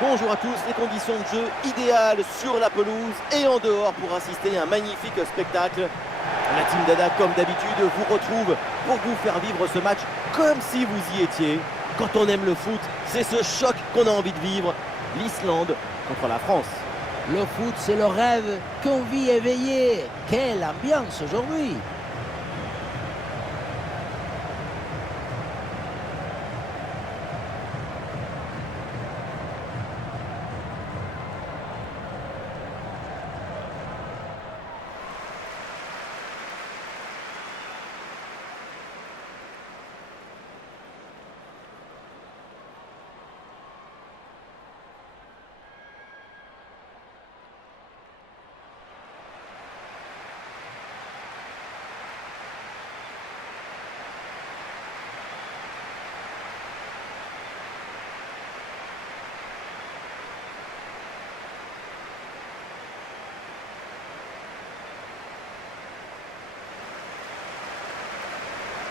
Bonjour à tous, les conditions de jeu idéales sur la pelouse et en dehors pour assister à un magnifique spectacle. La team Dada, comme d'habitude, vous retrouve pour vous faire vivre ce match comme si vous y étiez. Quand on aime le foot, c'est ce choc qu'on a envie de vivre. L'Islande contre la France. Le foot, c'est le rêve qu'on vit éveillé. Quelle ambiance aujourd'hui!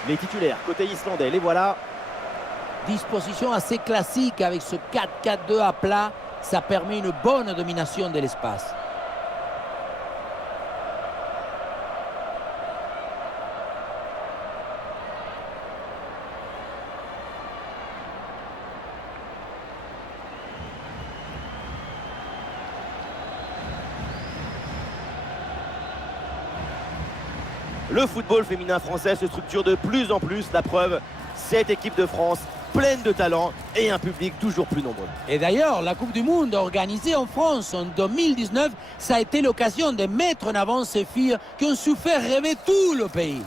Les titulaires côté islandais, les voilà. Disposition assez classique avec ce 4-4-2 à plat. Ça permet une bonne domination de l'espace. Le football féminin français se structure de plus en plus. La preuve, cette équipe de France pleine de talent et un public toujours plus nombreux. Et d'ailleurs, la Coupe du Monde organisée en France en 2019, ça a été l'occasion de mettre en avant ces filles qui ont su faire rêver tout le pays.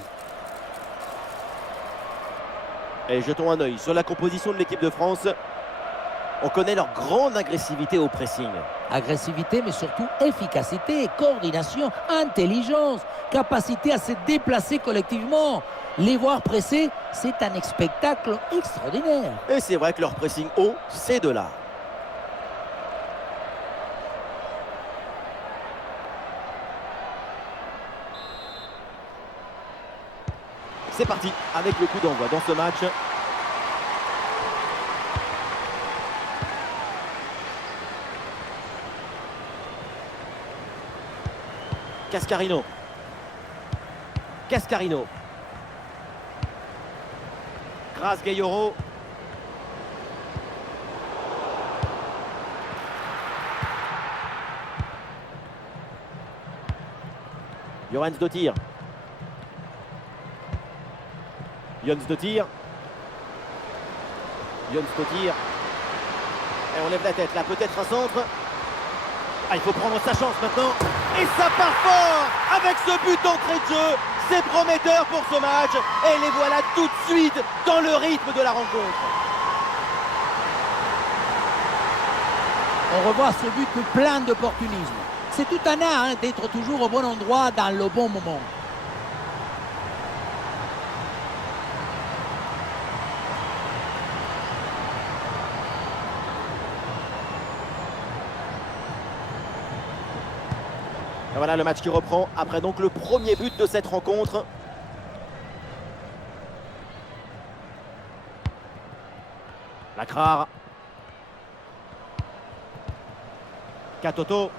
Et jetons un œil sur la composition de l'équipe de France. On connaît leur grande agressivité au pressing. Agressivité, mais surtout efficacité, coordination, intelligence, capacité à se déplacer collectivement. Les voir presser, c'est un spectacle extraordinaire. Et c'est vrai que leur pressing haut, c'est de l'art. C'est parti avec le coup d'envoi dans ce match. Cascarino. Cascarino. Grace Gayoro. Johansdottir. Johansdottir. Johansdottir. Et on lève la tête là, peut-être un centre. Ah, il faut prendre sa chance maintenant. Et ça part fort avec ce but d'entrée de jeu. C'est prometteur pour ce match. Et les voilà tout de suite dans le rythme de la rencontre. On revoit ce but plein d'opportunisme. C'est tout un art d'être toujours au bon endroit dans le bon moment. Et voilà le match qui reprend après donc le premier but de cette rencontre. Lacrar. Katoto.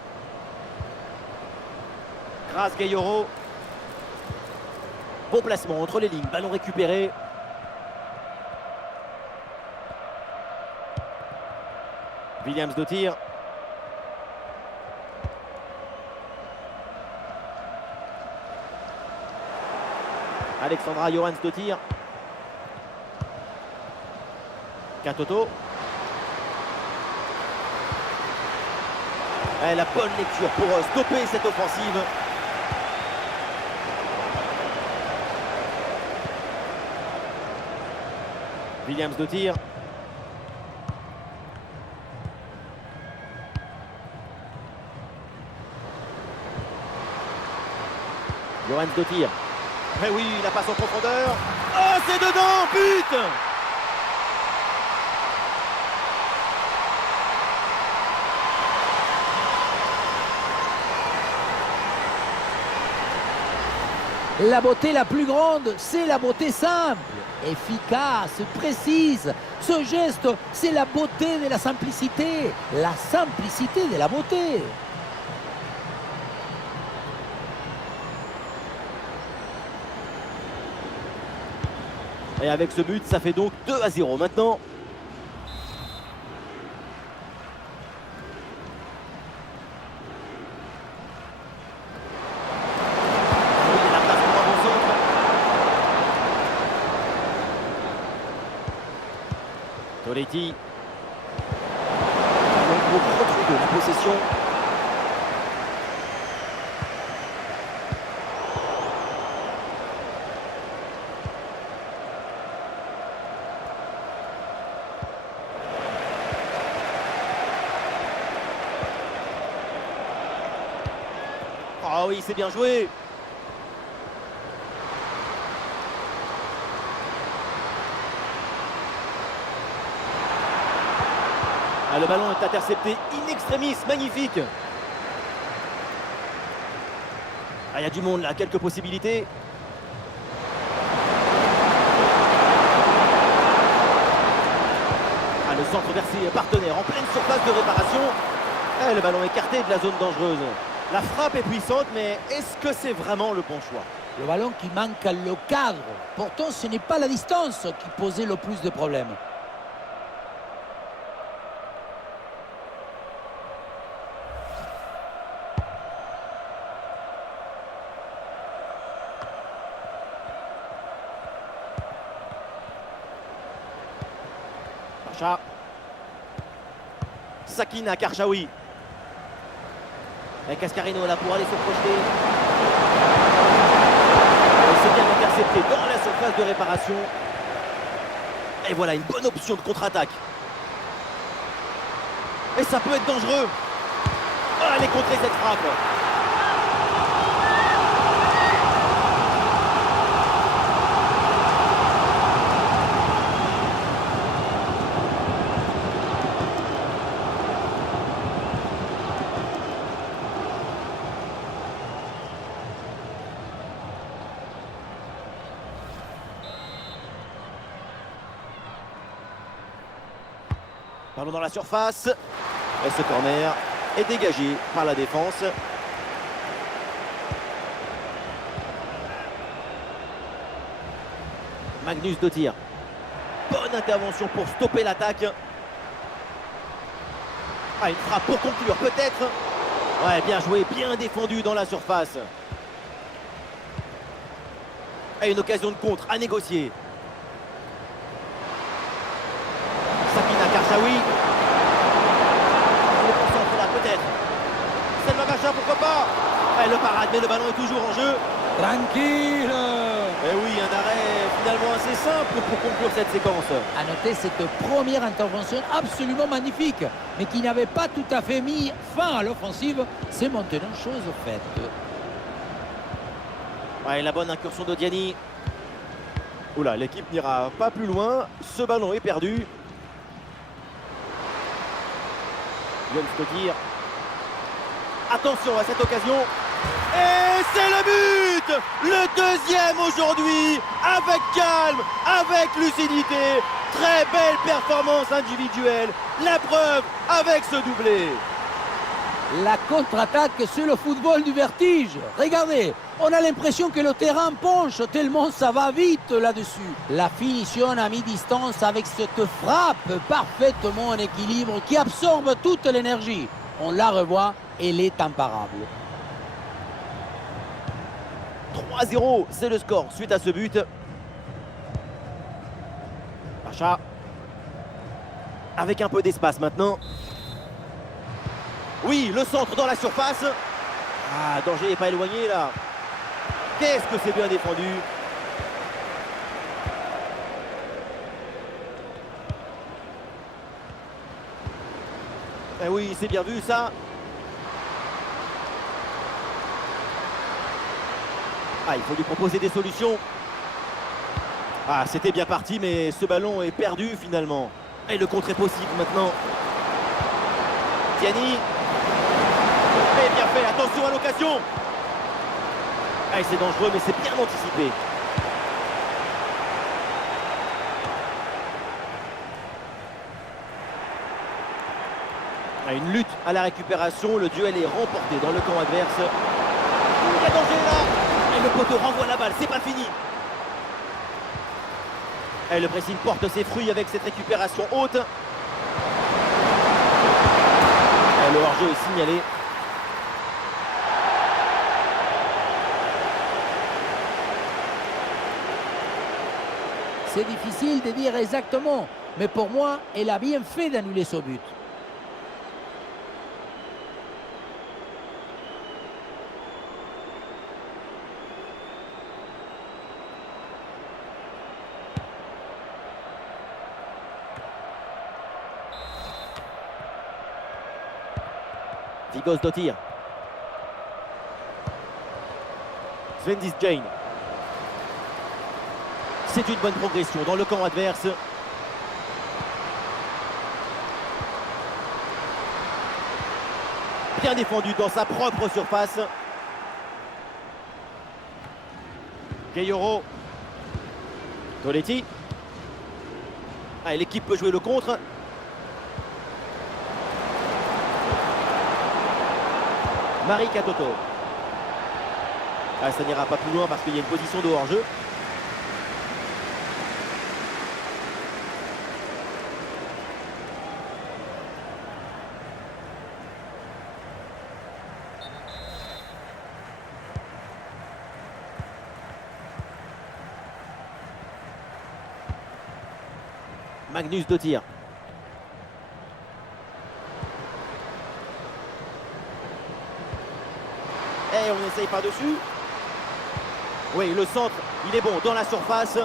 Grace Gayoro. Bon placement entre les lignes, ballon récupéré. Williams-Dottir. Alexandra Johansdottir. Katoto. Et la bonne lecture pour stopper cette offensive. Williams-Dottir. Johansdottir. Mais oui, la passe en profondeur. Oh, c'est dedans, but! La beauté la plus grande, c'est la beauté simple, efficace, précise. Ce geste, c'est la beauté de la simplicité de la beauté. Et avec ce but, ça fait donc 2-0 maintenant. Toletti. On retrouve de la possession. Ah oui, c'est bien joué. Ah, le ballon est intercepté in extremis, magnifique. Ah, il y a du monde là, quelques possibilités. Ah, le centre versé partenaire en pleine surface de réparation. Ah, le ballon écarté de la zone dangereuse. La frappe est puissante, mais est-ce que c'est vraiment le bon choix? Le ballon qui manque le cadre. Pourtant, ce n'est pas la distance qui posait le plus de problèmes. Pacha. Sakina Karchaoui. Et Cascarino là pour aller se projeter. C'est bien intercepté dans la surface de réparation. Et voilà une bonne option de contre-attaque. Et ça peut être dangereux. Oh, elle est contrée cette frappe. Ballon dans la surface. Et ce corner est dégagé par la défense. Magnus Dottir. Bonne intervention pour stopper l'attaque. Ah, une frappe pour conclure peut-être. Ouais, bien joué, bien défendu dans la surface. Et une occasion de contre à négocier. Sakina Karchaoui. Le concentre là peut-être. Selma Bacha, pourquoi pas. Et le parade, mais le ballon est toujours en jeu. Tranquille. Et oui, un arrêt finalement assez simple pour conclure cette séquence. À noter cette première intervention absolument magnifique, mais qui n'avait pas tout à fait mis fin à l'offensive. C'est maintenant chose faite. Ouais, la bonne incursion de Diani. Oula, l'équipe n'ira pas plus loin. Ce ballon est perdu. Jens Dottir. Attention à cette occasion. Et c'est le but! Le deuxième aujourd'hui, avec calme, avec lucidité. Très belle performance individuelle. La preuve avec ce doublé. La contre-attaque, c'est le football du vertige. Regardez, on a l'impression que le terrain penche tellement ça va vite là-dessus. La finition à mi-distance avec cette frappe parfaitement en équilibre qui absorbe toute l'énergie. On la revoit, elle est imparable. 3-0, c'est le score suite à ce but. Pacha. Avec un peu d'espace maintenant. Oui, le centre dans la surface. Ah, danger n'est pas éloigné là. Qu'est-ce que c'est bien défendu. Eh oui, c'est bien vu ça. Ah, il faut lui proposer des solutions. Ah, c'était bien parti, mais ce ballon est perdu finalement. Et le contre est possible maintenant. Diani. Et bien fait, attention à l'occasion. Ah, c'est dangereux, mais c'est bien anticipé. Ah, une lutte à la récupération, le duel est remporté dans le camp adverse. Il y a danger là. Et le poteau renvoie la balle, c'est pas fini. Et le pressing porte ses fruits avec cette récupération haute. Et le hors-jeu est signalé. C'est difficile de dire exactement, mais pour moi, elle a bien fait d'annuler ce but. Vigos Dottir. Svendis Jane. C'est une bonne progression dans le camp adverse. Bien défendu dans sa propre surface. Gayoro. Toletti. Ah, l'équipe peut jouer le contre. Marie Katoto. Ah, ça n'ira pas plus loin parce qu'il y a une position de hors-jeu. Magnus Dottir. Et on essaye par-dessus. Oui, le centre, il est bon dans la surface.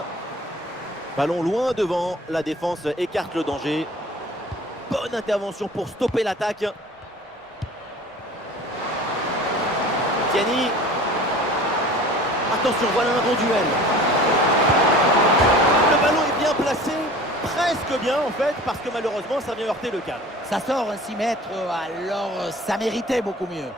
Ballon loin devant, la défense écarte le danger. Bonne intervention pour stopper l'attaque. Tiani. Attention, voilà un bon duel. Le ballon est bien placé, presque bien en fait, parce que malheureusement ça vient heurter le cadre. Ça sort un 6 mètres, alors ça méritait beaucoup mieux.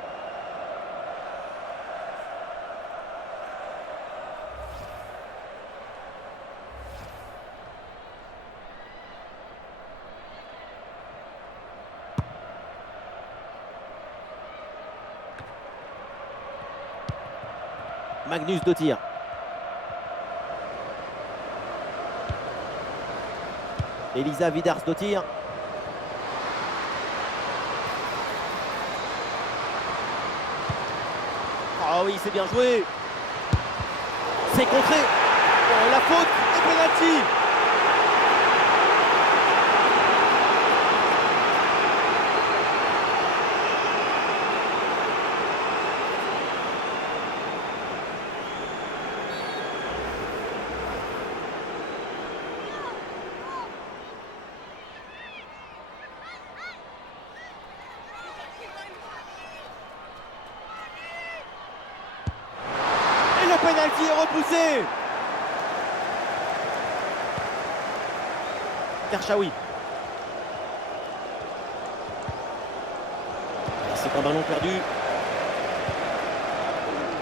Magnus Dottir. Elisa Vidars Dottir. Ah oui, c'est bien joué. C'est contré. Oh, la faute et penalty. Le penalty est repoussé. Terchaoui. C'est un ballon perdu.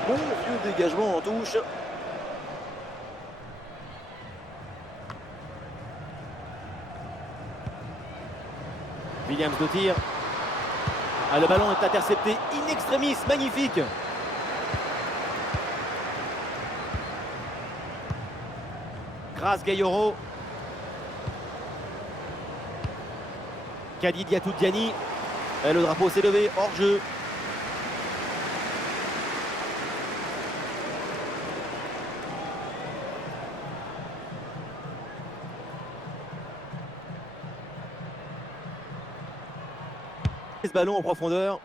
Bon vieux dégagement en touche. Williams Dottir. Ah, le ballon est intercepté in extremis, magnifique. Grâce Gayoro. Kadi Diatou Diani. Et le drapeau s'est levé, hors jeu. Ce ballon en profondeur.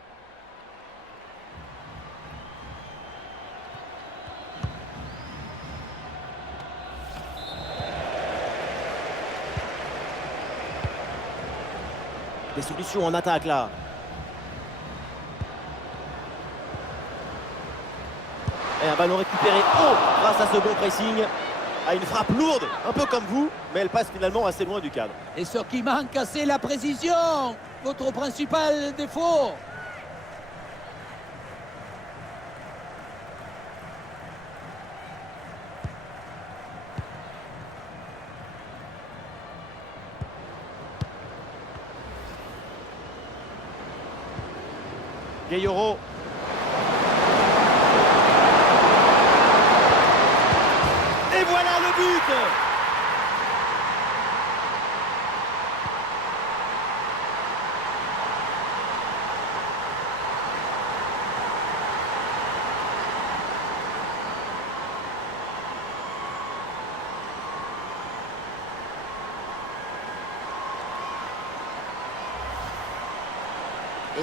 Des solutions en attaque là. Et un ballon récupéré haut grâce à ce bon pressing. À une frappe lourde, un peu comme vous, mais elle passe finalement assez loin du cadre. Et ce qui manque, c'est la précision. Votre principal défaut. Gayoro. Et voilà le but!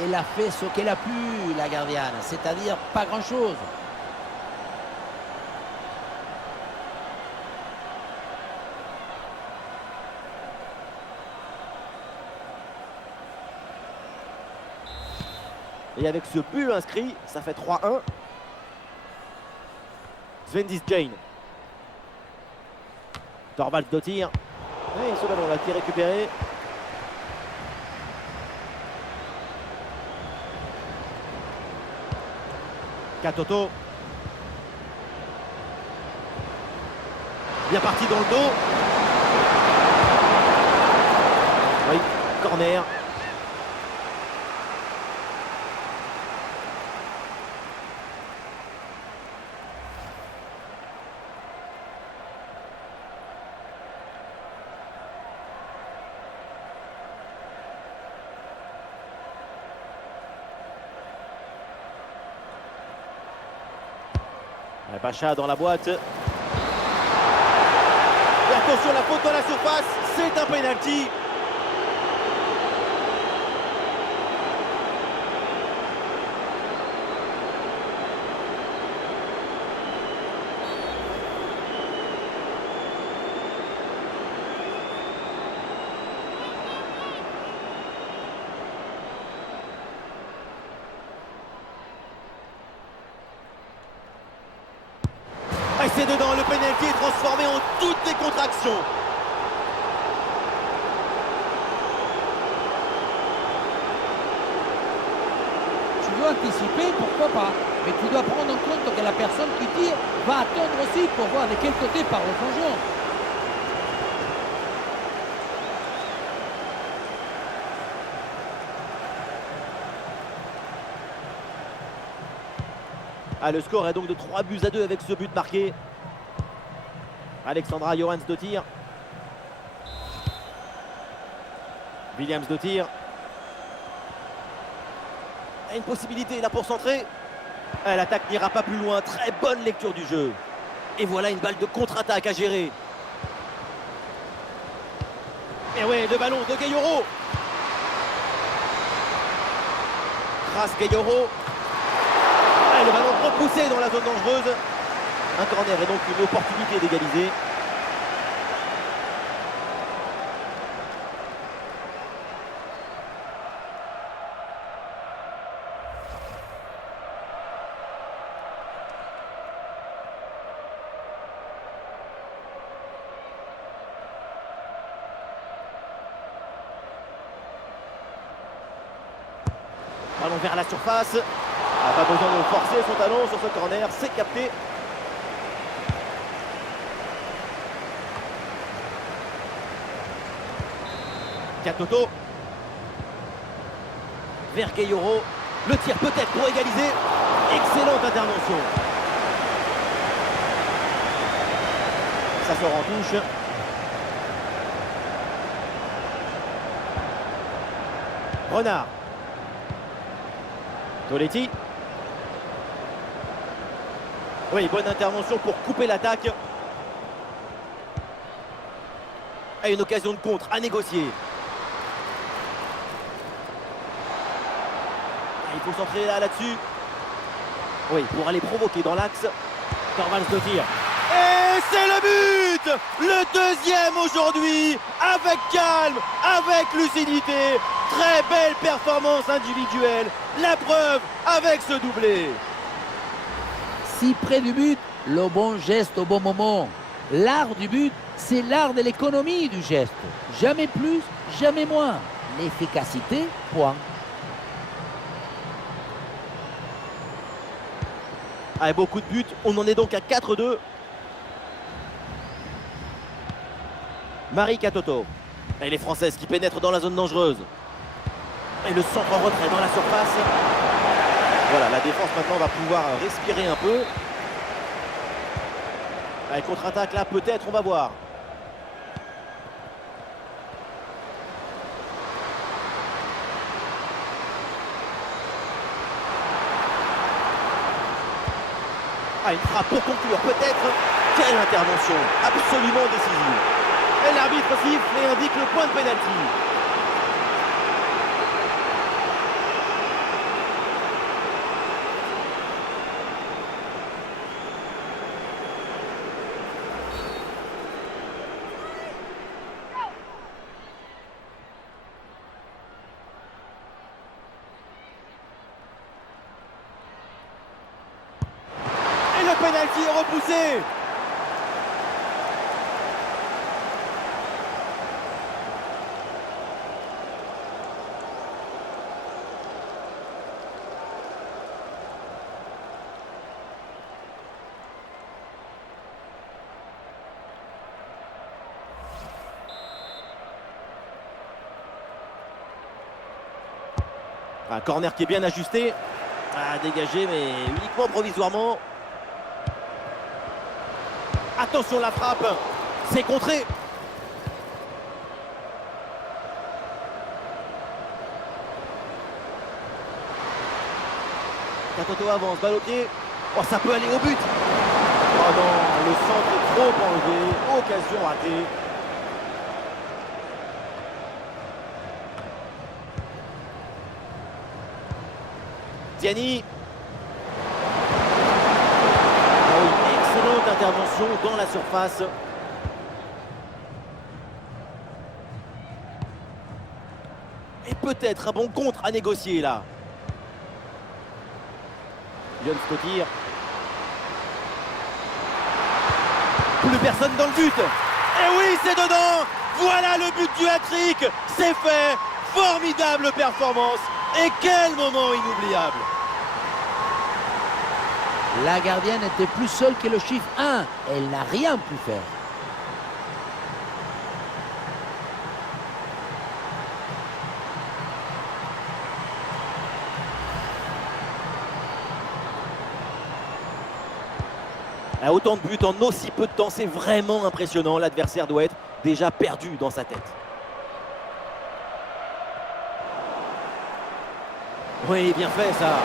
Elle a fait ce qu'elle a pu, la gardienne, c'est-à-dire pas grand-chose. Et avec ce but inscrit, ça fait 3-1. Svendis Jane. Thorvaldsdottir. Et ce ballon là qui est récupéré. Katoto. Bien parti dans le dos. Oui, corner. Bacha dans la boîte. Et attention, la faute dans la surface, c'est un penalty. Et c'est dedans, le pénalty est transformé en toute décontraction. Tu veux anticiper, pourquoi pas. Mais tu dois prendre en compte que la personne qui tire va attendre aussi pour voir de quel côté part le plongeon. Ah, le score est donc de 3-2 avec ce but marqué. Alexandra Johansdottir. Williamsdottir. Une possibilité là pour centrer. L'attaque n'ira pas plus loin. Très bonne lecture du jeu. Et voilà une balle de contre-attaque à gérer. Et ouais, le ballon de Gayoro. Grâce Gayoro. Le ballon repoussé dans la zone dangereuse. Un corner et donc une opportunité d'égaliser. Ballon vers la surface. Pas besoin de forcer son talon sur ce corner, c'est capté. Katoto. Vers Gayoro. Le tir peut-être pour égaliser. Excellente intervention. Ça sort en touche. Renard. Toletti. Oui, bonne intervention pour couper l'attaque. Et une occasion de contre à négocier. Il faut centrer là-dessus. Oui, pour aller provoquer dans l'axe. Thorvaldsdottir. Et c'est le but! Le deuxième aujourd'hui, avec calme, avec lucidité. Très belle performance individuelle. La preuve avec ce doublé. Si près du but, le bon geste au bon moment. L'art du but, c'est l'art de l'économie du geste. Jamais plus, jamais moins. L'efficacité, point. Avec beaucoup de buts, on en est donc à 4-2. Marie Katoto. Et les Françaises qui pénètrent dans la zone dangereuse. Et le centre en retrait dans la surface. Voilà, la défense maintenant va pouvoir respirer un peu. Allez, contre-attaque là, peut-être, on va voir. Ah, une frappe pour conclure, peut-être. Quelle intervention, absolument décisive. Et l'arbitre siffle et indique le point de pénalty. Et le pénalty est repoussé. Un corner qui est bien ajusté. Ah, dégagé, mais uniquement provisoirement. Attention la frappe. C'est contré. Katoto avance, balle au pied. Oh, ça peut aller au but. Oh non, le centre est trop enlevé. Occasion ratée. Tiani. Ah oui, excellente intervention dans la surface. Et peut-être un bon contre à négocier là. Yann Stotir. Plus personne dans le but. Et oui, c'est dedans. Voilà le but du hat-trick. C'est fait. Formidable performance. Et quel moment inoubliable. La gardienne était plus seule que le chiffre 1. Elle n'a rien pu faire. Autant de buts en aussi peu de temps, c'est vraiment impressionnant. L'adversaire doit être déjà perdu dans sa tête. Oui, bien fait ça.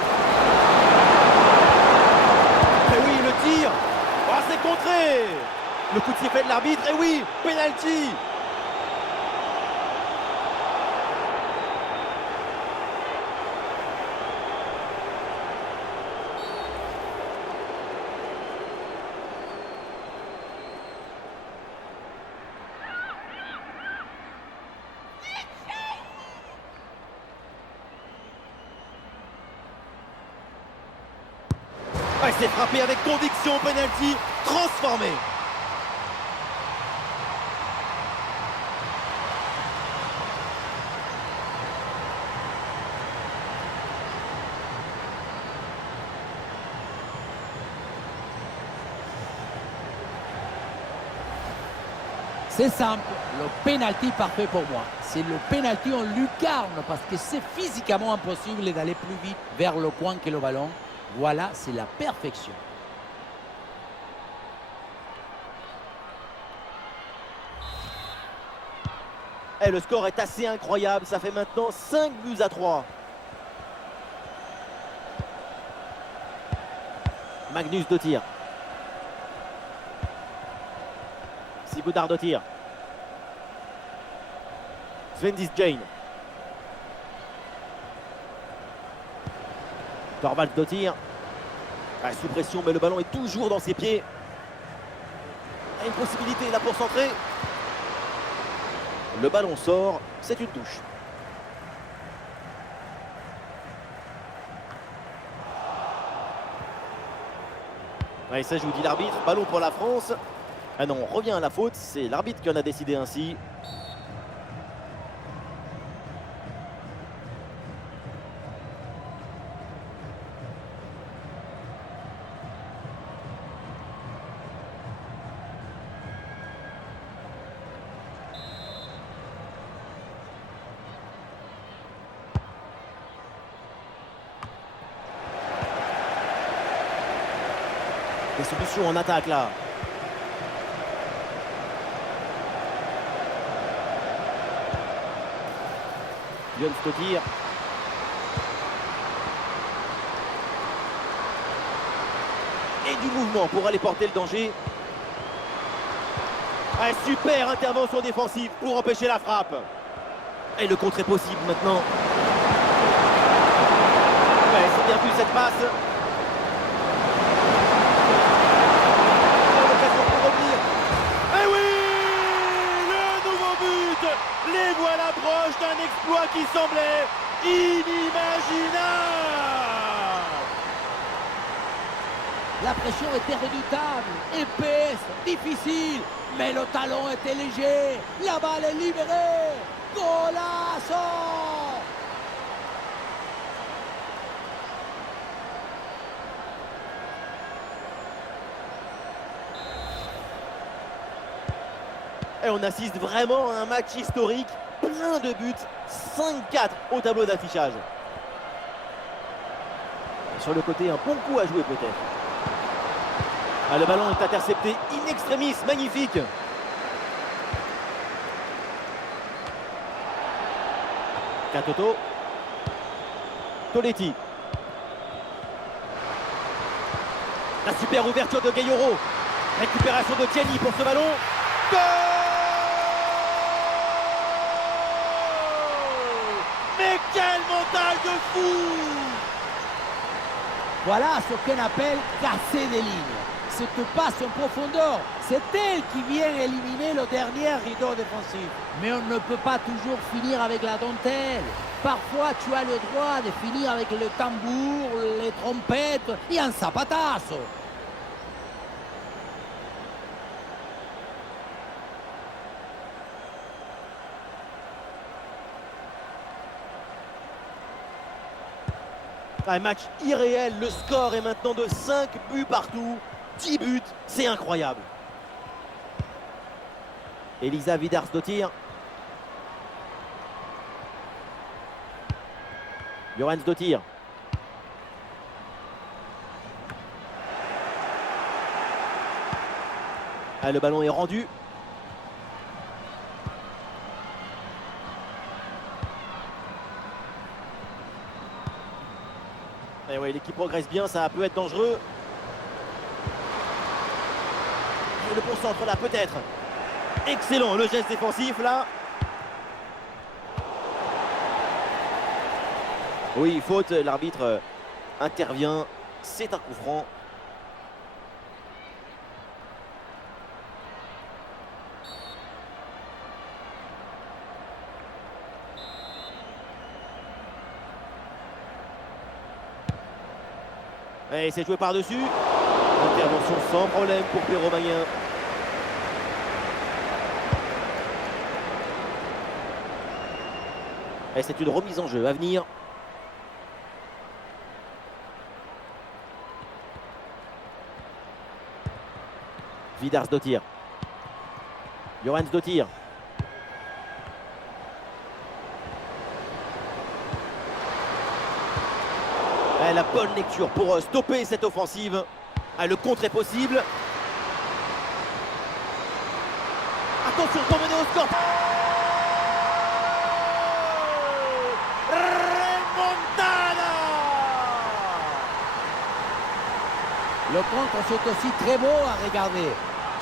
Et oui, le tir. Oh, c'est contré. Le coup de sifflet de l'arbitre. Et oui, penalty. Il s'est frappé avec conviction, penalty transformé. C'est simple, le penalty parfait pour moi. C'est le penalty en lucarne parce que c'est physiquement impossible d'aller plus vite vers le coin que le ballon. Voilà, c'est la perfection. Et le score est assez incroyable, ça fait maintenant 5-3. Magnus de tir. Siboudard de tir. Svendis Jane. Torvalds de tir. Ah, sous pression, mais le ballon est toujours dans ses pieds. Une possibilité là pour centrer. Le ballon sort, c'est une touche. Ouais, ça joue, dit l'arbitre. Ballon pour la France. Ah non, on revient à la faute. C'est l'arbitre qui en a décidé ainsi. Des solutions en attaque là. Jon Stotir. Et du mouvement pour aller porter le danger. Ah, super intervention défensive pour empêcher la frappe. Et le contre est possible maintenant. Ouais, c'est bien vu cette passe. L'occasion pour revenir. Et oui, le nouveau but. Les voilà proches d'un exploit qui semblait inimaginable. La pression était redoutable, épaisse, difficile, mais le talon était léger. La balle est libérée. Golazo! Et on assiste vraiment à un match historique, plein de buts, 5-4 au tableau d'affichage. Sur le côté, un bon coup à jouer peut-être. Ah, le ballon est intercepté in extremis, magnifique. Katoto. Toletti. La super ouverture de Gayoro. Récupération de Tiani pour ce ballon. Goal! Mais quel mental de fou! Voilà ce qu'on appelle casser des lignes. Cette passe en profondeur, c'est elle qui vient éliminer le dernier rideau défensif. Mais on ne peut pas toujours finir avec la dentelle. Parfois, tu as le droit de finir avec le tambour, les trompettes et un zapatazo. Un match irréel, le score est maintenant de 5 buts partout, 10 buts, c'est incroyable. Elisa Vidarsdottir. Johansdottir. Ah, le ballon est rendu. Et ouais, l'équipe progresse bien, ça peut être dangereux. Et le bon centre là, peut-être. Excellent, le geste défensif là. Oui, faute, l'arbitre intervient. C'est un coup franc. Et c'est joué par-dessus. Intervention sans problème pour Perromagnin. Et c'est une remise en jeu à venir. Vidarsdottir. Johansdottir. La bonne lecture pour stopper cette offensive. Le contre est possible. Attention pour mener au score. Remontada. Le contre, c'est aussi très beau à regarder.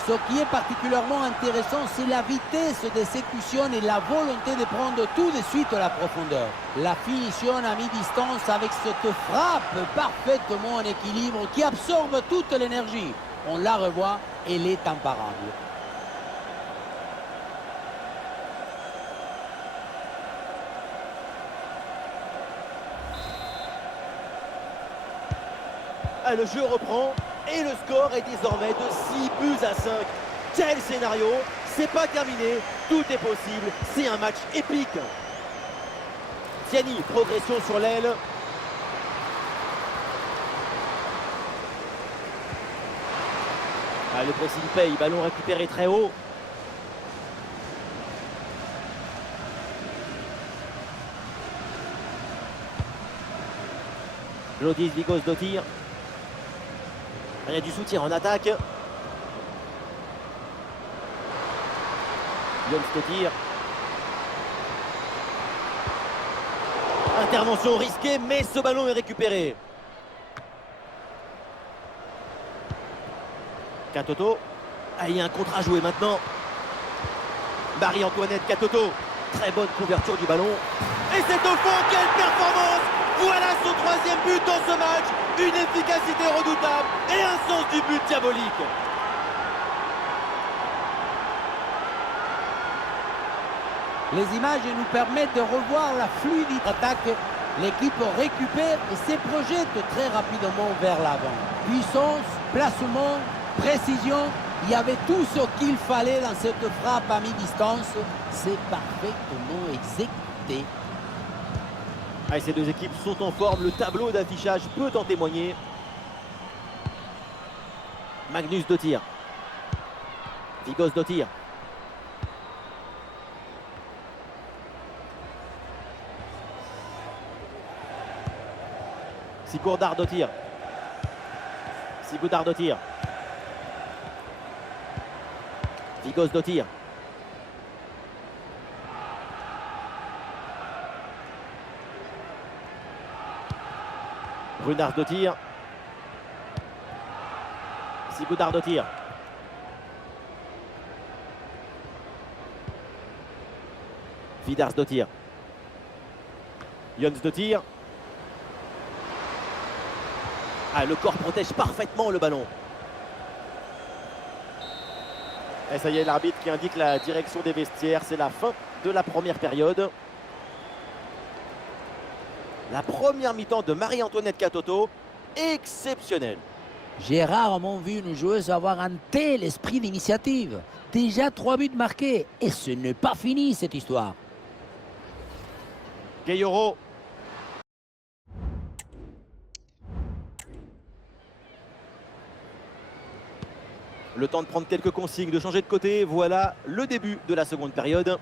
Ce qui est particulièrement intéressant, c'est la vitesse d'exécution et la volonté de prendre tout de suite la profondeur. La finition à mi-distance avec cette frappe parfaitement en équilibre qui absorbe toute l'énergie. On la revoit, elle est imparable. Le jeu reprend et le score est désormais de 6 buts à 5. Quel scénario! C'est pas terminé, tout est possible, c'est un match épique. Tiani, progression sur l'aile. Le pressing paye, ballon récupéré très haut. Lodis Vigosdottir. Il y a du soutien en attaque. Jonsdottir. Intervention risquée, mais ce ballon est récupéré. Katoto. Ah, il y a un contre à jouer maintenant. Marie-Antoinette Katoto. Très bonne couverture du ballon. Et c'est au fond, quelle performance! Voilà son 3e but dans ce match. Une efficacité redoutable et un sens du but diabolique. Les images nous permettent de revoir la fluidité d'attaque. L'équipe récupère et se projette très rapidement vers l'avant. Puissance, placement, précision. Il y avait tout ce qu'il fallait dans cette frappe à mi-distance. C'est parfaitement exécuté. Allez, ces deux équipes sont en forme. Le tableau d'affichage peut en témoigner. Magnusdottir. Vigosdottir. Sigurdardottir. Sigurdardottir. Vigosdottir. Runardottir. Sigurdardottir. Vidarsdottir. Jonsdottir. Ah, le corps protège parfaitement le ballon. Et ça y est, l'arbitre qui indique la direction des vestiaires. C'est la fin de la première période. La première mi-temps de Marie-Antoinette Katoto, exceptionnelle. J'ai rarement vu une joueuse avoir un tel esprit d'initiative. Déjà 3 buts marqués et ce n'est pas fini cette histoire. Gayoro. Le temps de prendre quelques consignes, de changer de côté. Voilà le début de la seconde période.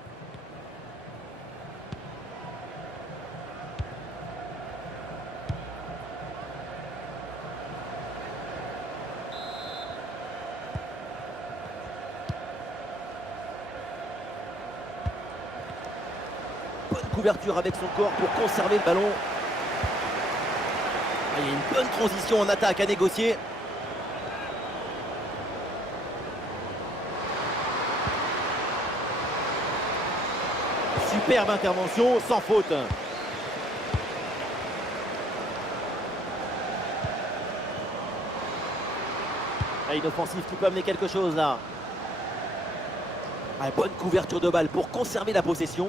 Bonne couverture avec son corps pour conserver le ballon. Il y a une bonne transition en attaque à négocier. Superbe intervention, sans faute. Ah, une offensive qui peut amener quelque chose là. Ah, bonne couverture de balle pour conserver la possession.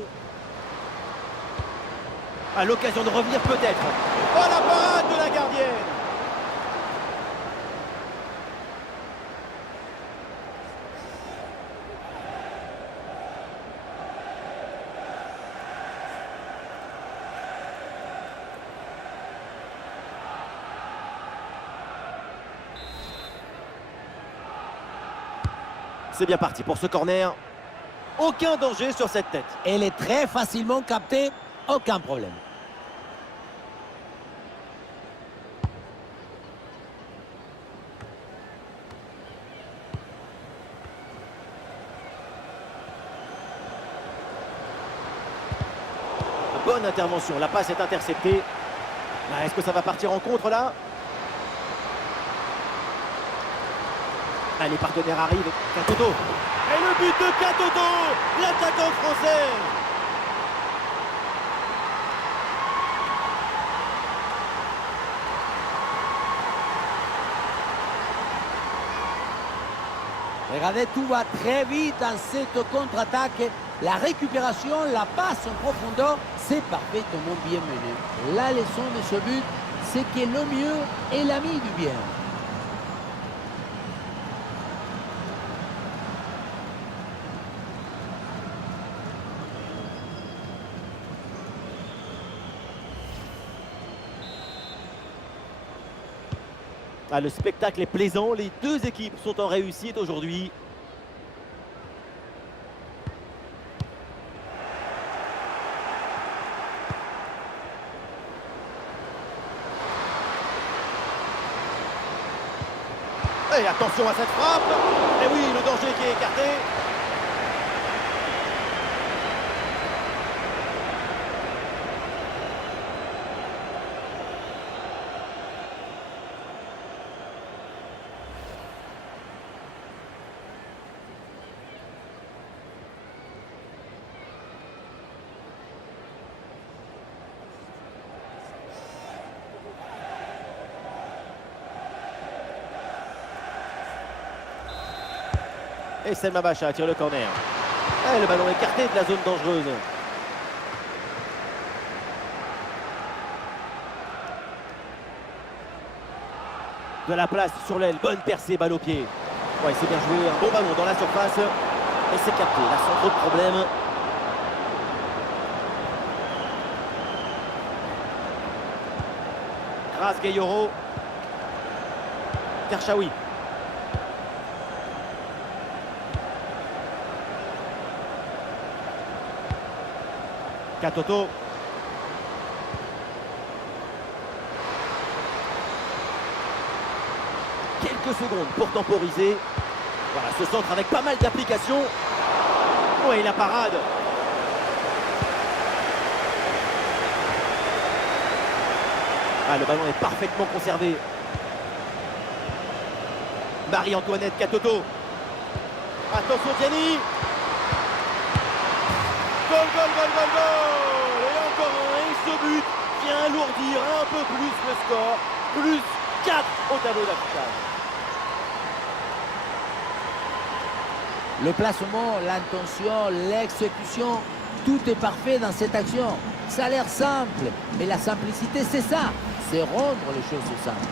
À l'occasion de revenir peut-être. Oh, la parade de la gardienne! C'est bien parti pour ce corner. Aucun danger sur cette tête. Elle est très facilement captée, aucun problème. Bonne intervention, la passe est interceptée. Est-ce que ça va partir en contre là? Ah, les partenaires arrivent. Katoto. Et le but de Katoto, l'attaquant français. Regardez, tout va très vite dans cette contre-attaque. La récupération, la passe en profondeur, c'est parfaitement bien mené. La leçon de ce but, c'est que le mieux est l'ami du bien. Ah, le spectacle est plaisant, les deux équipes sont en réussite aujourd'hui. Et attention à cette frappe. Et oui, le danger qui est écarté. Et Selma Bacha tire le corner. Et le ballon écarté de la zone dangereuse. De la place sur l'aile, bonne percée, balle au pied. Ouais, c'est bien joué, un bon ballon dans la surface. Et c'est capté, là sans trop de problème. Grace Gayoro. Karchaoui. Katoto. Quelques secondes pour temporiser. Voilà, ce centre avec pas mal d'applications. Oui, la parade. Ah, le ballon est parfaitement conservé. Marie-Antoinette Katoto. Attention Diani. Goal, goal, goal, goal, goal. Et encore un. Et ce but vient alourdir un peu plus le score. Plus 4 au tableau d'affichage. Le placement, l'intention, l'exécution, tout est parfait dans cette action. Ça a l'air simple, mais la simplicité, c'est ça. C'est rendre les choses simples.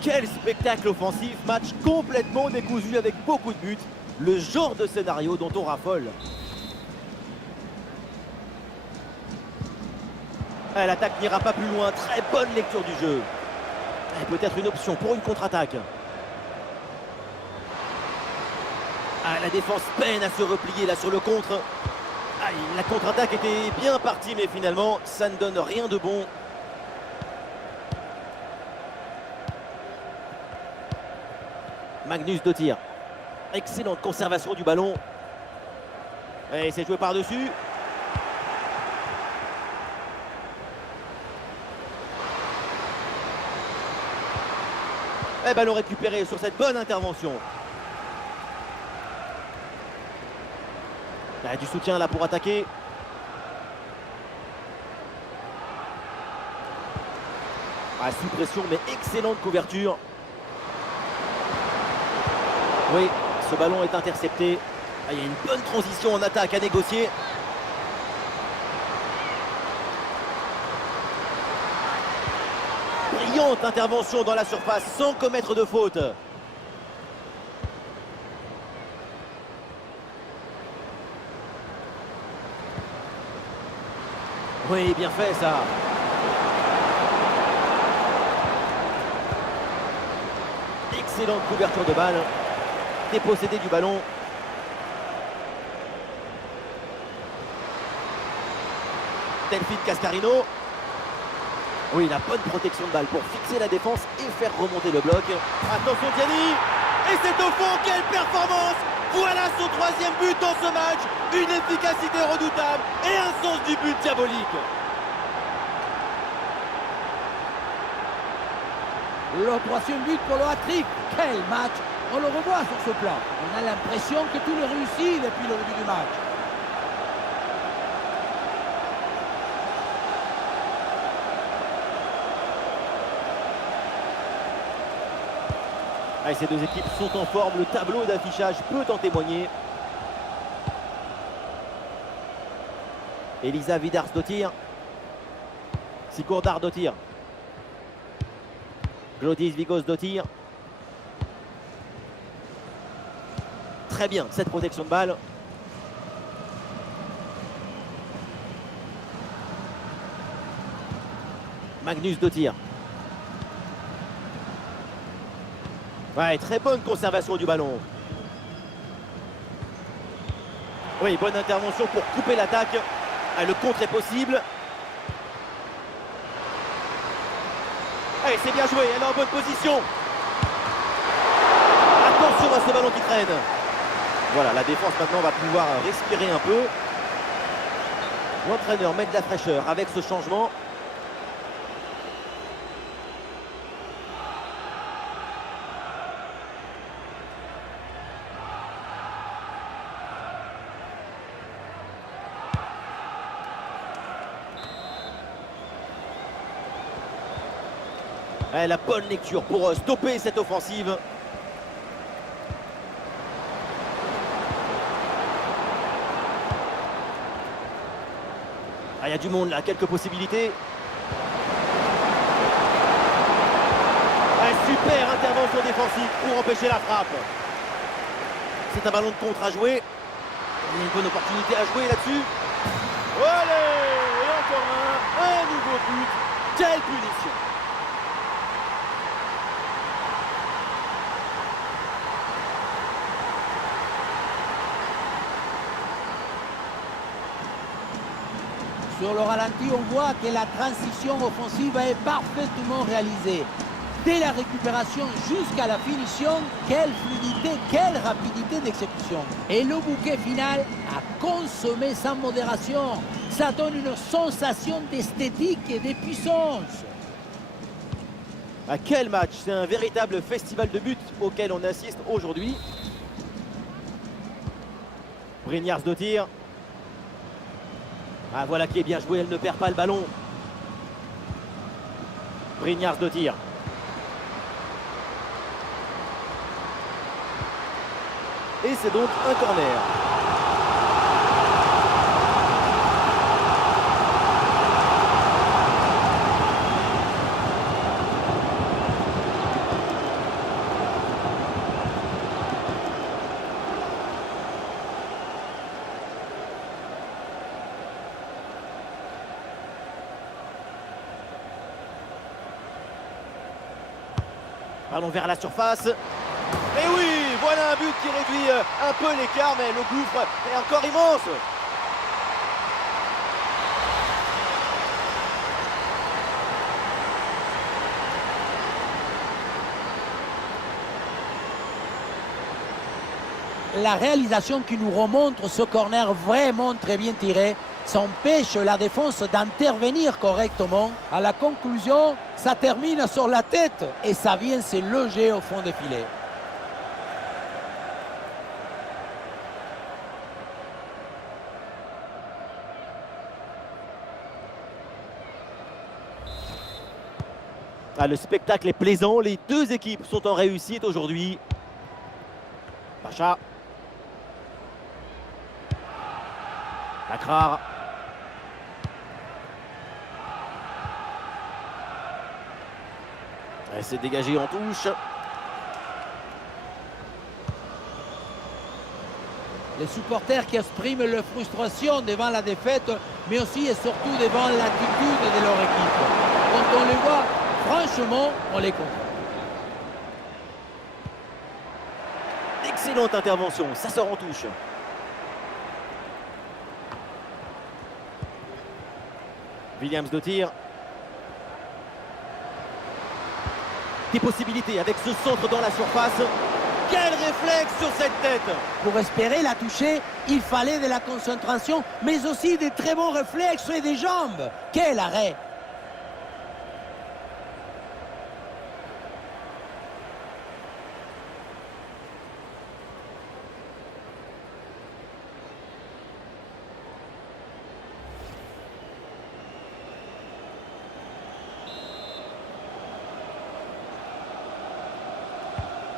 Quel spectacle offensif, match complètement décousu avec beaucoup de buts. Le genre de scénario dont on raffole. L'attaque n'ira pas plus loin, très bonne lecture du jeu. Peut-être une option pour une contre-attaque. La défense peine à se replier là sur le contre. La contre-attaque était bien partie, mais finalement, ça ne donne rien de bon. Magnus de tir. Excellente conservation du ballon. Et c'est joué par-dessus. Et ballon récupéré sur cette bonne intervention. Du soutien là pour attaquer. Sous pression, mais excellente couverture. Oui, ce ballon est intercepté. Il y a une bonne transition en attaque à négocier. Brillante intervention dans la surface sans commettre de faute. Oui, bien fait ça. Excellente couverture de balle. Dépossédé du ballon. Delphine Cascarino. Oui, la bonne protection de balle pour fixer la défense et faire remonter le bloc. Attention Diani. Et c'est au fond, quelle performance! Voilà son 3e but dans ce match. Une efficacité redoutable et un sens du but diabolique. Le 3e but pour le hat-trick. Quel match! On le revoit sur ce plan. On a l'impression que tout est réussi depuis le début du match. Ces deux équipes sont en forme. Le tableau d'affichage peut en témoigner. Elisa Vidars-Dottir. Sigurdardóttir. Glódis Vigós-Dóttir. Très bien cette protection de balle. Magnus de tir. Ouais, très bonne conservation du ballon. Oui, bonne intervention pour couper l'attaque. Ah, le contre est possible. Allez, c'est bien joué, elle est en bonne position. Attention à ce ballon qui traîne. Voilà, la défense maintenant va pouvoir respirer un peu. L'entraîneur met de la fraîcheur avec ce changement. Eh, la bonne lecture pour stopper cette offensive. Ah, il y a du monde là, quelques possibilités. Ah, super intervention défensive pour empêcher la frappe. C'est un ballon de contre à jouer. Il y a une bonne opportunité à jouer là-dessus. Allez, et encore un nouveau but. Quelle punition! Sur le ralenti, on voit que la transition offensive est parfaitement réalisée. Dès la récupération jusqu'à la finition, quelle fluidité, quelle rapidité d'exécution. Et le bouquet final a consommé sans modération. Ça donne une sensation d'esthétique et de puissance. À quel match! C'est un véritable festival de buts auquel on assiste aujourd'hui. Brynjarsdottir. Ah, voilà qui est bien joué, elle ne perd pas le ballon. Brynjarsdottir. Et c'est donc un corner. Ballon vers la surface. Et oui, voilà un but qui réduit un peu l'écart, mais le gouffre est encore immense. La réalisation qui nous remontre ce corner vraiment très bien tiré s'empêche la défense d'intervenir correctement. À la conclusion, ça termine sur la tête et ça vient se loger au fond des filets. Ah, le spectacle est plaisant, les deux équipes sont en réussite aujourd'hui. Pacha. Lacrar. Elle s'est dégagée en touche. Les supporters qui expriment leur frustration devant la défaite, mais aussi et surtout devant l'attitude de leur équipe. Quand on les voit, franchement, on les comprend. Excellente intervention, ça sort en touche. Williams-Dottir. Des possibilités avec ce centre dans la surface. Quel réflexe sur cette tête! Pour espérer la toucher, il fallait de la concentration, mais aussi des très bons réflexes et des jambes. Quel arrêt!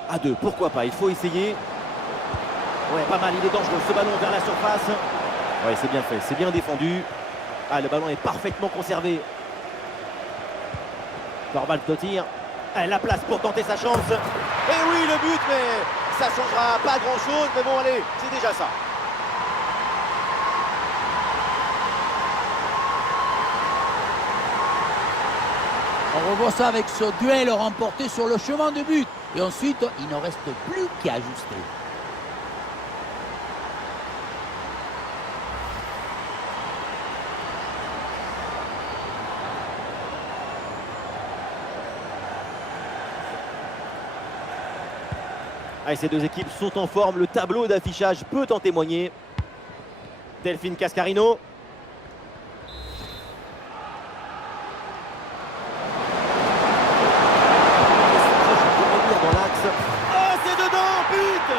À deux, pourquoi pas, il faut essayer. Ouais, pas mal, il est dangereux, ce ballon vers la surface. Ouais, c'est bien fait, c'est bien défendu. Ah, le ballon est parfaitement conservé. Thorvaldsdottir. Ah, la place pour tenter sa chance. Et oui, le but, mais ça changera pas grand-chose. Mais bon, allez, c'est déjà ça. On revoit ça avec ce duel remporté sur le chemin de but. Et ensuite, il ne reste plus qu'à ajuster. Ah, ces deux équipes sont en forme, le tableau d'affichage peut en témoigner. Delphine Cascarino. Dans l'axe. Oh, c'est dedans, but!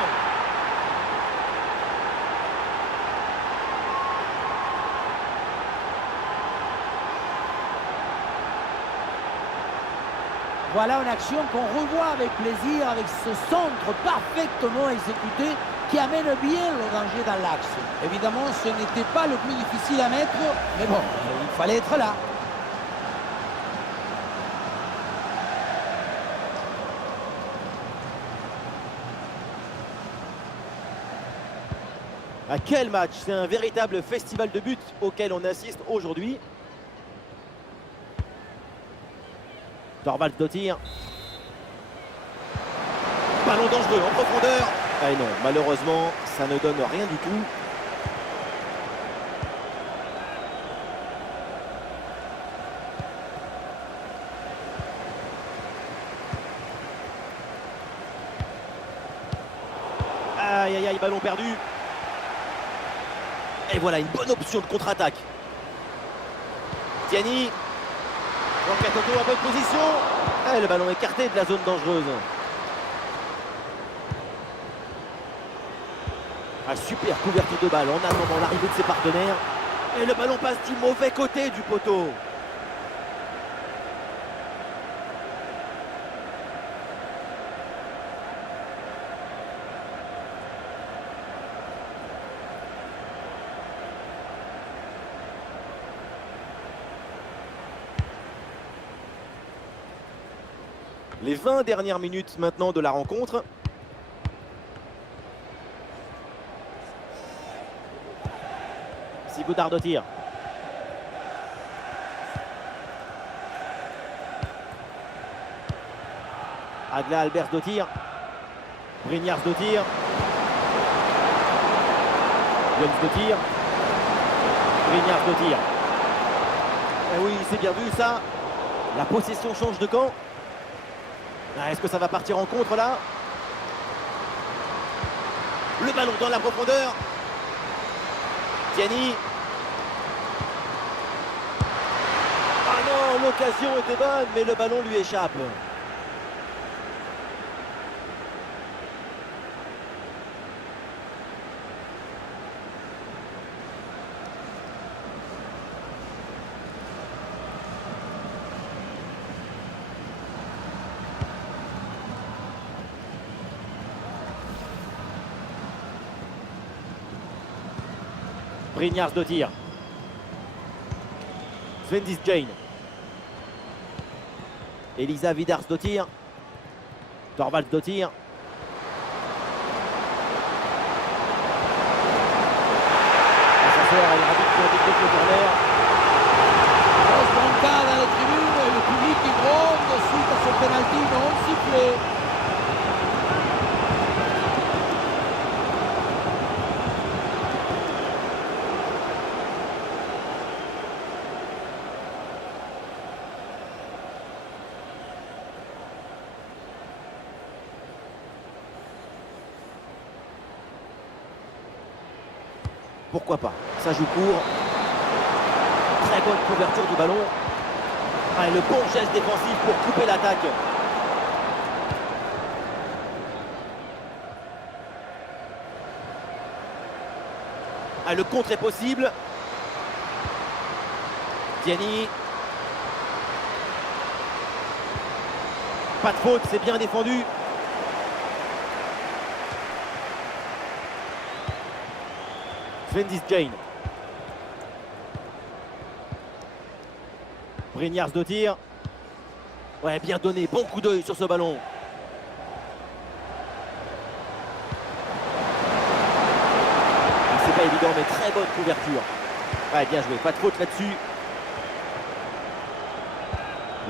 Voilà une action qu'on revoit avec plaisir, avec ce centre parfaitement exécuté qui amène bien le danger dans l'axe. Évidemment, ce n'était pas le plus difficile à mettre, mais bon, il fallait être là. À quel match! C'est un véritable festival de buts auquel on assiste aujourd'hui. Thorvaldsdottir. Ballon dangereux en profondeur. Ah non, malheureusement, ça ne donne rien du tout. Aïe aïe aïe, ballon perdu. Et voilà une bonne option de contre-attaque. Tiani. Roncatoto en bonne position. Et le ballon écarté de la zone dangereuse. Ah, super couverture de balle en attendant l'arrivée de ses partenaires. Et le ballon passe du mauvais côté du poteau. Les 20 dernières minutes maintenant de la rencontre. Sigurðardóttir. Agla Albertsdóttir. Brynjarsdóttir. Jonsdóttir. Brynjarsdóttir. Eh oui, c'est bien vu ça. La possession change de camp. Ah, est-ce que ça va partir en contre là? Le ballon dans la profondeur. Tiani. Ah non, l'occasion était bonne, mais le ballon lui échappe. Brynjarsdóttir. Svendis Jane. Elisa Vidarsdóttir. Thorvaldsdóttir. Ça sort, elle rabbite pour intégrer le corner. Grosse brancard dans les tribunes, le public qui gronde suite à ce penalty non sifflé. Pourquoi pas? Ça joue court. Très bonne couverture du ballon. Ah, et le bon geste défensif pour couper l'attaque. Ah, le contre est possible. Tiani. Pas de faute, c'est bien défendu. Svendis Jane. Brynjarsdóttir. Ouais, bien donné, bon coup d'œil sur ce ballon. C'est pas évident, mais très bonne couverture. Ouais, bien joué, pas de faute là-dessus.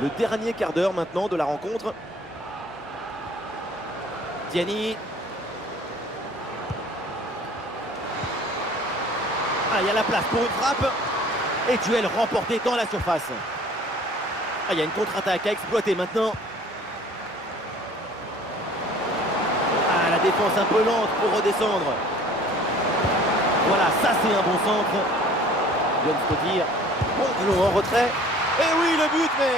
Le dernier quart d'heure maintenant de la rencontre. Tiani. Ah, il y a la place pour une frappe. Et duel remporté dans la surface. Ah, il y a une contre-attaque à exploiter maintenant. Ah, la défense un peu lente pour redescendre. Voilà, ça c'est un bon centre. Guillaume Stotir. Bon, ballon en retrait. Et oui, le but, mais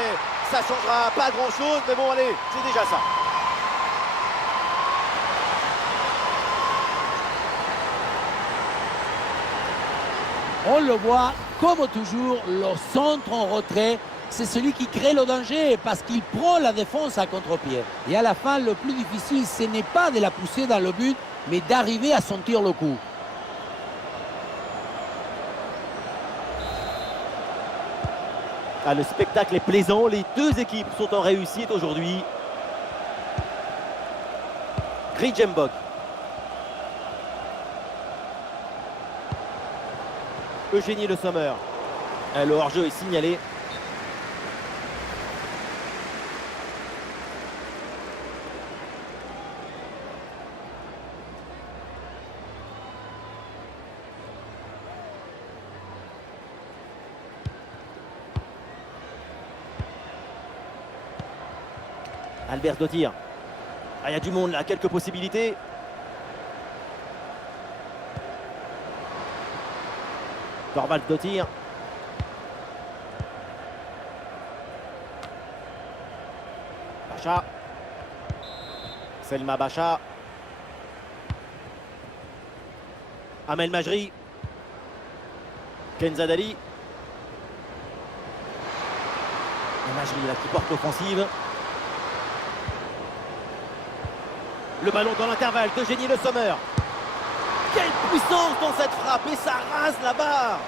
ça changera pas grand-chose. Mais bon, allez, c'est déjà ça. On le voit, comme toujours, le centre en retrait, c'est celui qui crée le danger parce qu'il prend la défense à contre-pied. Et à la fin, le plus difficile, ce n'est pas de la pousser dans le but, mais d'arriver à sentir le coup. Ah, le spectacle est plaisant, les deux équipes sont en réussite aujourd'hui. Grijembok. Eugénie Le Sommer. Le hors-jeu est signalé. Albert Dotir. Ah, il y a du monde là, quelques possibilités. Torvald Dotir. Bacha. Selma Bacha. Amel Majri. Kenzadali. Majri là qui porte l'offensive. Le ballon dans l'intervalle d'Eugénie Le Sommer. Quelle puissance dans cette frappe et ça rase la barre.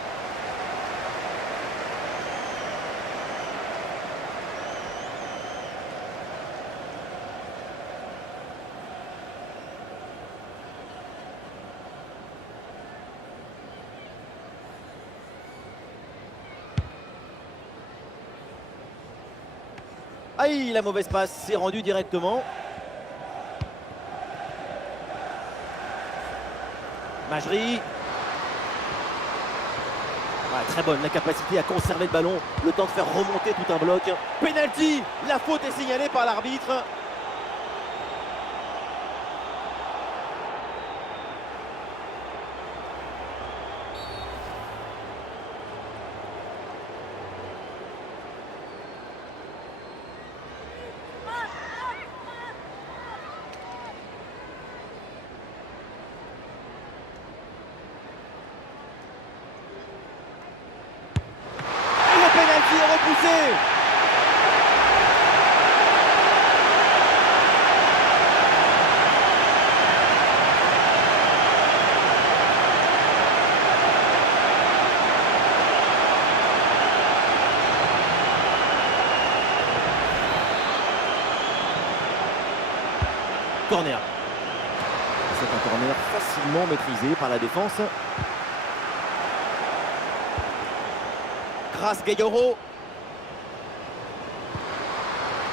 Aïe, la mauvaise passe s'est rendue directement. Majri. Ouais, très bonne la capacité à conserver le ballon, le temps de faire remonter tout un bloc. Penalty, la faute est signalée par l'arbitre. Qui est repoussé. Corner. C'est un corner facilement maîtrisé par la défense. Grâce Gayoro.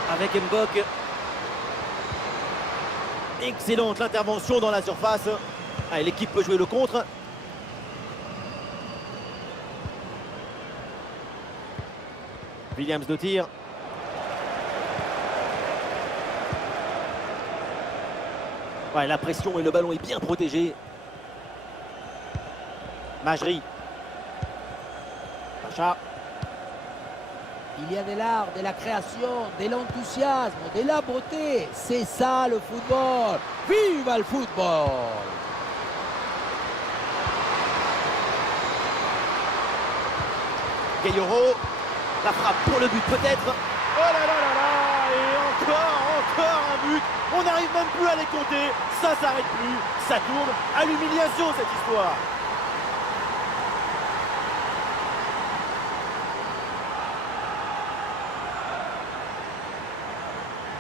Avec Mbok. Excellente l'intervention dans la surface. Ah, l'équipe peut jouer le contre. Williams de tir. Ouais, la pression et le ballon est bien protégé. Majri. Pacha. Il y a de l'art, de la création, de l'enthousiasme, de la beauté. C'est ça le football. Vive le football! Gayoro. La frappe pour le but peut-être. Oh là là là là. Et encore un but. On n'arrive même plus à les compter. Ça s'arrête plus. Ça tourne à l'humiliation cette histoire.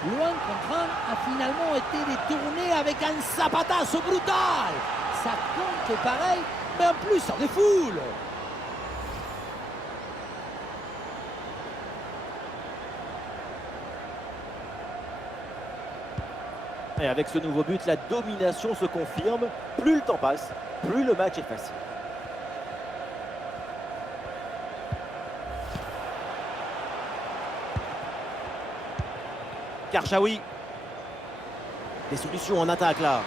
Le 1 contre 1 a finalement été détourné avec un zapatazo brutal. Ça compte pareil, mais en plus ça défoule. Et avec ce nouveau but, la domination se confirme. Plus le temps passe, plus le match est facile. Karchaoui. Des solutions en attaque là.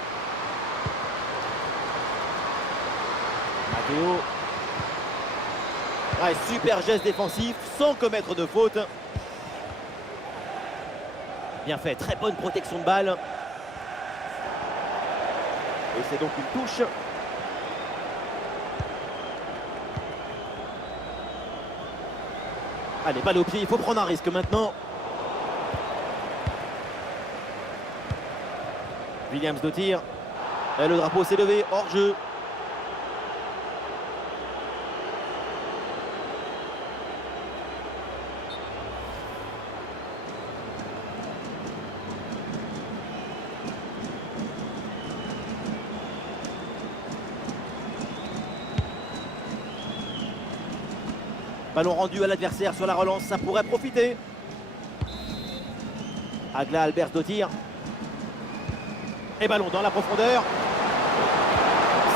Matteo. Ouais, super geste défensif sans commettre de faute. Bien fait, très bonne protection de balle. Et c'est donc une touche. Allez, balle au pied, il faut prendre un risque maintenant. Williams de tir. Et le drapeau s'est levé, hors jeu. Ballon rendu à l'adversaire sur la relance, ça pourrait profiter. Agla Albert de tir. Et ballon dans la profondeur.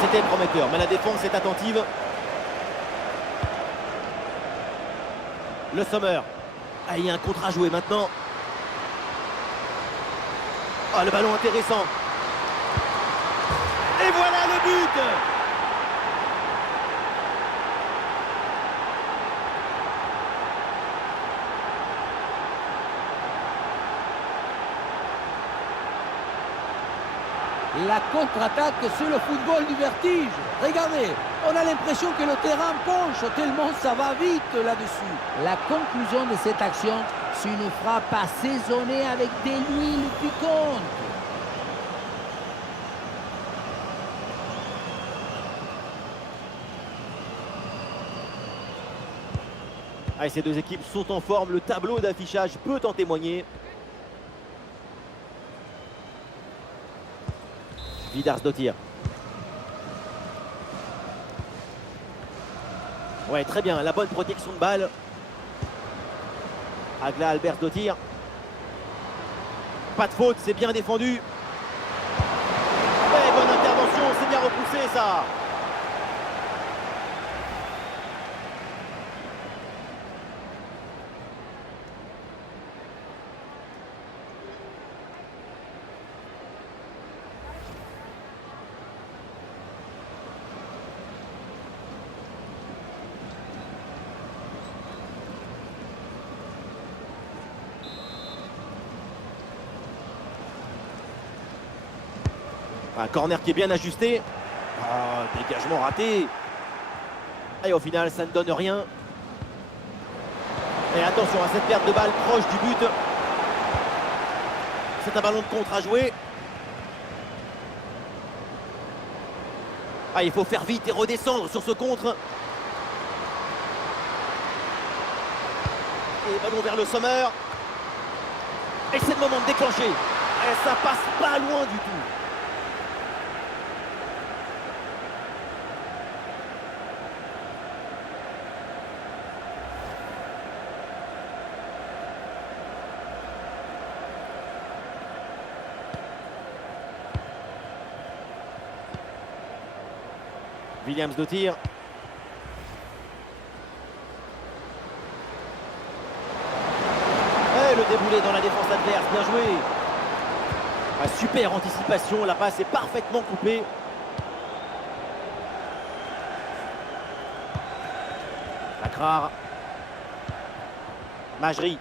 C'était prometteur, mais la défense est attentive. Le Sommer. Ah, il y a un contre à jouer maintenant. Ah, le ballon intéressant. Et voilà le but! La contre-attaque, c'est le football du vertige. Regardez, on a l'impression que le terrain penche tellement ça va vite là-dessus. La conclusion de cette action, c'est une frappe assaisonnée avec de l'huile piquante. Allez, ces deux équipes sont en forme, le tableau d'affichage peut en témoigner. Vidars de tir. Ouais, très bien, la bonne protection de balle. Agla Albert de tir. Pas de faute, c'est bien défendu. Ouais, bonne intervention, c'est bien repoussé ça. Un corner qui est bien ajusté. Ah, dégagement raté. Et au final, ça ne donne rien. Et attention à cette perte de balle proche du but. C'est un ballon de contre à jouer. Ah, il faut faire vite et redescendre sur ce contre. Et ballon vers le Sommer. Et c'est le moment de déclencher. Et ça passe pas loin du tout. Williams de tir. Et le déboulé dans la défense adverse, bien joué. Ah, super anticipation, la passe est parfaitement coupée. Akrar. Majri.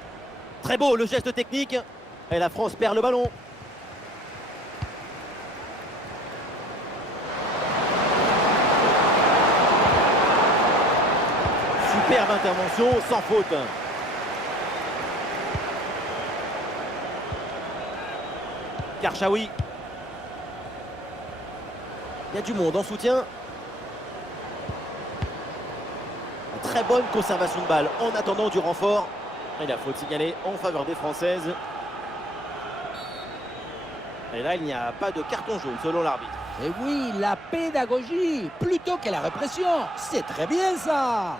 Très beau le geste technique. Et la France perd le ballon. Superbe intervention, sans faute. Karchaoui. Il y a du monde en soutien. Très bonne conservation de balle en attendant du renfort. Et la faute signalée en faveur des Françaises. Et là, il n'y a pas de carton jaune selon l'arbitre. Et oui, la pédagogie, plutôt que la répression. C'est très bien ça.